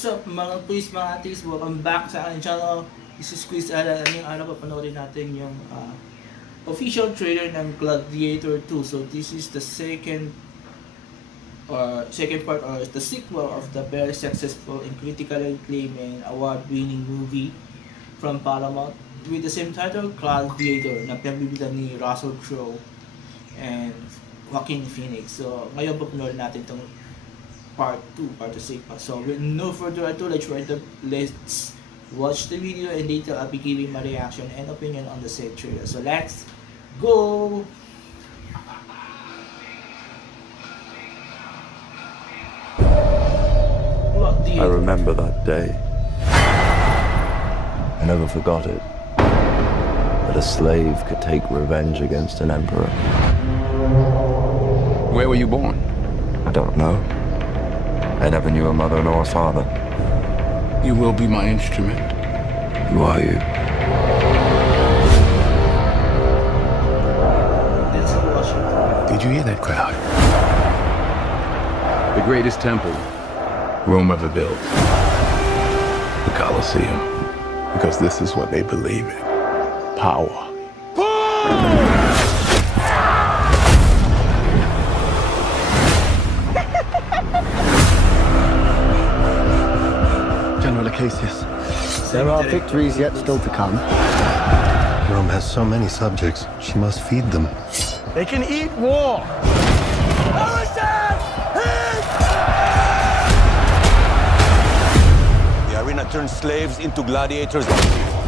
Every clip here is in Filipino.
What's up mga quiz, mga atis? Welcome back sa aking channel. This is Quiz Ala. Ngayong araw papanoorin natin yung official trailer ng Gladiator 2. So this is the second part or the sequel of the very successful and critically acclaimed and award-winning movie from Paramount with the same title, Gladiator, na pinagbibitan ni Russell Crowe and Joaquin Phoenix. So ngayon papanoorin natin itong part 2, part 6 pa. So with no further ado, let's watch the video and later I'll be giving my reaction and opinion on the said trailer. So let's go! I remember that day. I never forgot it. That a slave could take revenge against an emperor. Where were you born? I don't know. I never knew a mother nor a father. You will be my instrument. Who are you? Did you hear that crowd? The greatest temple Rome ever built. The Colosseum. Because this is what they believe in. Power. General Acacius, there are victories yet still to come. Rome has so many subjects, she must feed them. They can eat war! The arena turns slaves into gladiators,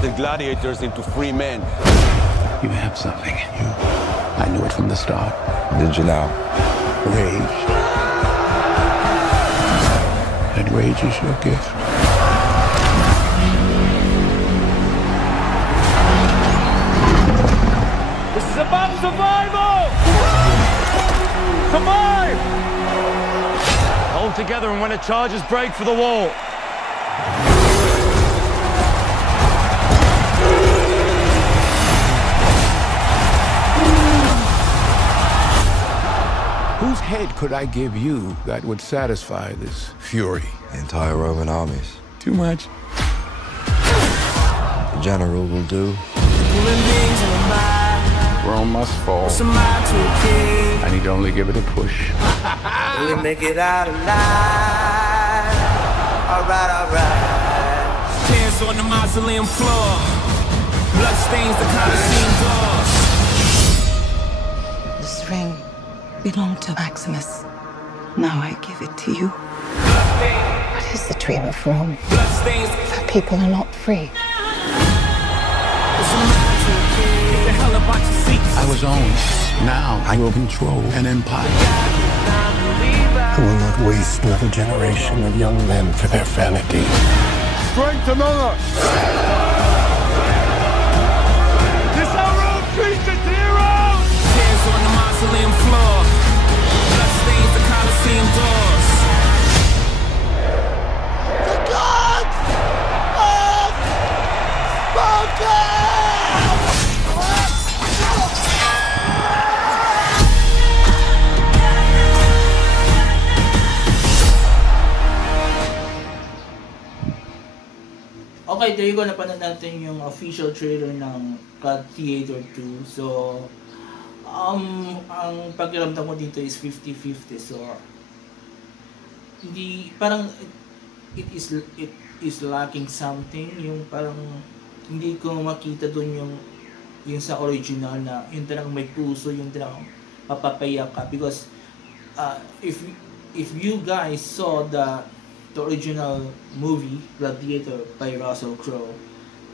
the gladiators into free men. You have something in you. I knew it from the start. Did you now? Rage. That rage is your gift. This is about survival! Survive! Hold together and when the charges break for the wall. Whose head could I give you that would satisfy this fury? The entire Roman armies. Too much. The general will do. Rome must fall. I need only give it a push. We make it out alive. Alright. Hands on the mausoleum floor. Blood stains the Colosseum doors. This ring belonged to Maximus. Now I give it to you. What is the dream of Rome? Blood stains. The people are not free. I was owned. Now I will control an empire. I will not waste another generation of young men for their vanity. Strength among us! This how Rome treats its heroes! Hands on the mausoleum floor. Blood stains the Colosseum doors. The gods have spoken! Okay, there you go. Napanood natin yung official trailer ng Gladiator 2. So, ang pakiramdam ko dito is 50-50. So, hindi, parang, it is lacking something. Yung parang, hindi ko makita dun yung sa original na, yung talagang may puso, yung talagang papapayak ka. Because, if you guys saw the original movie, Gladiator by Russell Crowe,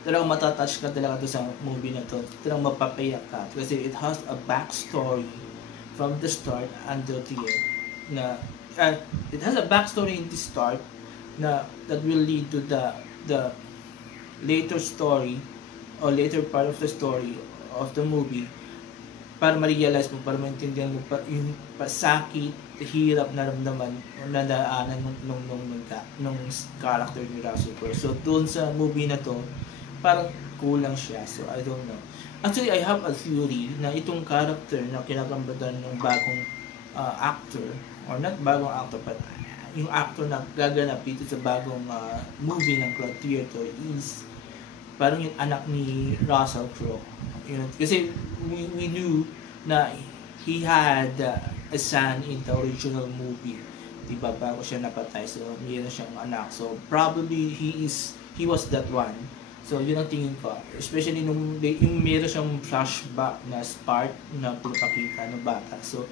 talagang matatouch ka talaga sa movie na to. Talagang mapapayak ka. Kasi it has a backstory from the start until the end. It has a backstory in the start na that will lead to the later story or later part of the story of the movie para ma-realize mo, para maintindihan mo yung pasakit, hirap na ramdaman o nadaanan nung character ni Russell Crowe. So doon sa movie na to, parang kulang siya. So I don't know. Actually, I have a theory na itong character na kinakambatan ng bagong actor, or not bagong actor, but yung actor na gaganap dito sa bagong movie ng Gladiator is parang yung anak ni Russell Crowe. Kasi we knew na he had a son in the original movie, diba, bago siya napatay. So mayroon siyang anak, so probably he was that one. So yun ang tingin ko, especially yung meron siyang flashback na part na pinapakita ng bata. So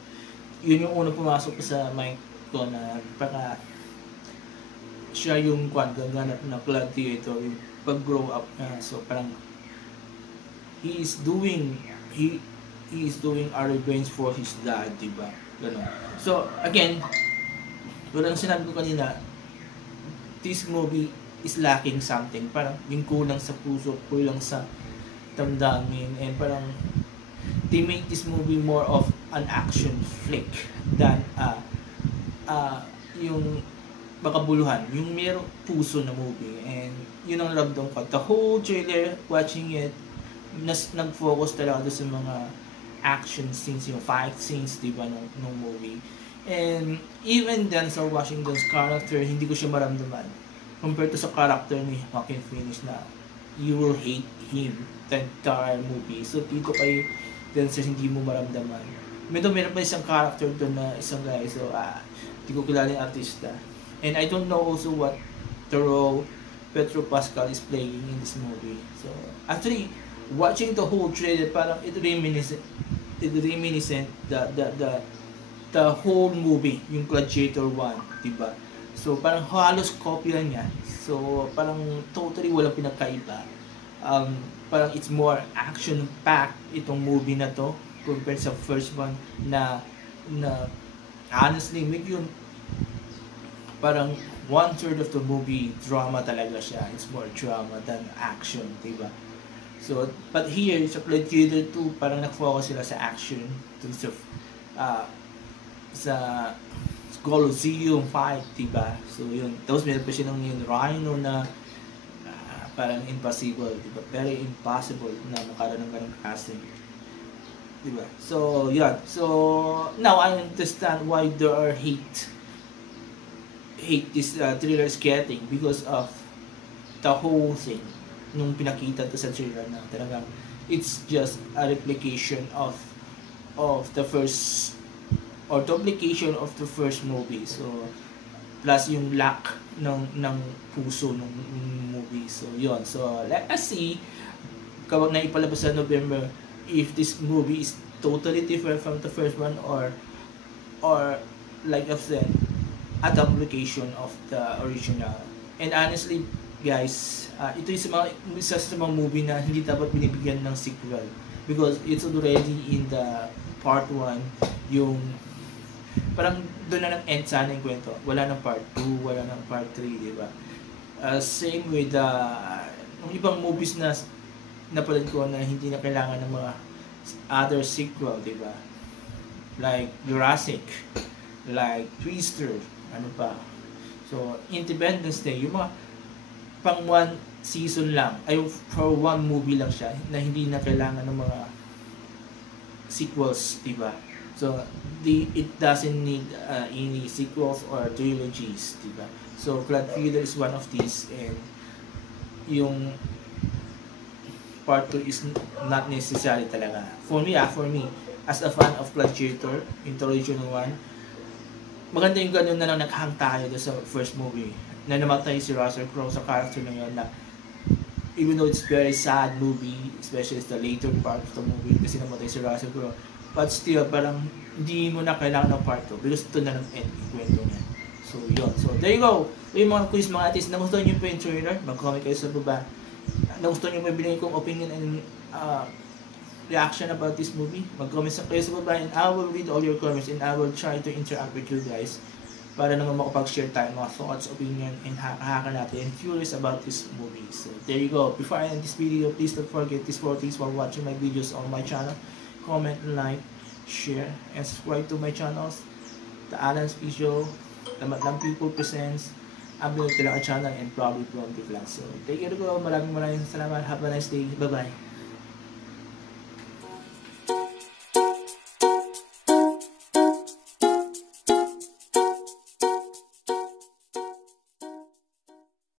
yun yung unang pumasok sa mind ko na baka siya yung gaganap na Gladiator, yung pag-grow up na. So parang he is doing a revenge for his dad, diba? Ganun. So again, tulad ng sinabi ko kanina, this movie is lacking something. Parang yung kulang sa puso, kulang sa damdamin, and parang they make this movie more of an action flick than yung makabuluhan, yung merong puso na movie. And yun ang ramdam ko. The whole trailer, watching it, nag-focus talaga doon sa mga action scenes, yung fight scenes, diba, ng movie. And even Denzel Washington's character, hindi ko siya maramdaman compared to sa character ni Joaquin Phoenix na you will hate him the entire movie. So dito kay Denzel hindi mo maramdaman. Meron pa isang character doon na isang guy, so hindi ko kilala yung artista. And I don't know also what the role Pedro Pascal is playing in this movie. So actually watching the whole trailer, parang it reminiscent the whole movie, yung Gladiator 1, diba? So parang halos kopya niya. So parang totally walang pinagkaiba. Parang it's more action-packed itong movie na to compared sa first one na honestly medyo parang 1/3 of the movie drama talaga siya. It's more drama than action, diba? So but here sa Gladiator 2 parang nag-focus sila sa action dun sa Colosseum fight, diba? So yun, tapos meron pa siya ng yung Rhino na parang impossible, diba? Very impossible na makaroon ng ganung casting, diba? So yun, so now I understand why there are hate this thriller is getting because of the whole thing nung pinakita to sa trailer na talagang it's just a replication of the first or duplication of the first movie. So plus yung lack ng puso ng movie. So yon. So let us see kapag naipalabas sa November if this movie is totally different from the first one or like I've said, a duplication of the original. And honestly guys, ito yung isa sa mga movie na hindi dapat binibigyan ng sequel because it's already in the part 1, yung parang doon na nag-end sana yung kwento. Wala ng part 2, wala ng part 3, diba? Same with yung ibang movies na napanood ko na hindi na kailangan ng mga other sequel, diba? Like Jurassic, like Twister, ano pa. So, Independence Day, yung mga pang 1 season lang, ay for 1 movie lang siya, na hindi na kailangan ng mga sequels, diba? So, it doesn't need any sequels or trilogies, diba? So, Gladiator is one of these, and yung part 2 is not necessary talaga. For me, as a fan of Gladiator, in the original one, maganda yung ganun na lang naghang tayo sa first movie, na namatay si Russell Crowe sa character na yun, na even though it's very sad movie, especially the later part of the movie, kasi namatay si Russell Crowe, but still, parang hindi mo na kailangan ng part 2 because ito na nag-end yung kwento niya. So, yun. So, there you go. Yung mga quiz, mga artists, nagustuhan nyo po yung trailer, mag-comment kayo sa baba. Nagustuhan nyo po yung binigay kong opinion and reaction about this movie. Mag-comment kayo sa baba and I will read all your comments and I will try to interact with you guys para naman makapag-share tayo mga thoughts, opinion, and haka natin and curious about this movie. So, there you go. Before I end this video, please don't forget these 4 things while watching my videos on my channel. Comment, like, share, and subscribe to my channels. The Alan's Visual, The Madlang People Presents, ang Binoy Talaga Channel, and probably Blondie Vlog. So, take care to go. Maraming salamat. Have a nice day. Bye-bye.